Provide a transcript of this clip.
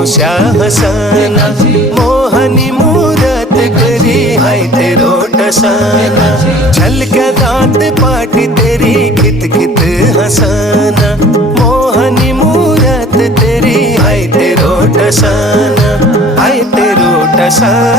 मुस्या हसाना, मोहनी मूरत करी हाय तेरो टसाना। झलक्या दांत पाटी तेरी खित खित हसाना, मोहनी मूरत तेरी हाय तेरो टसाना, हाय तेरो टसाना।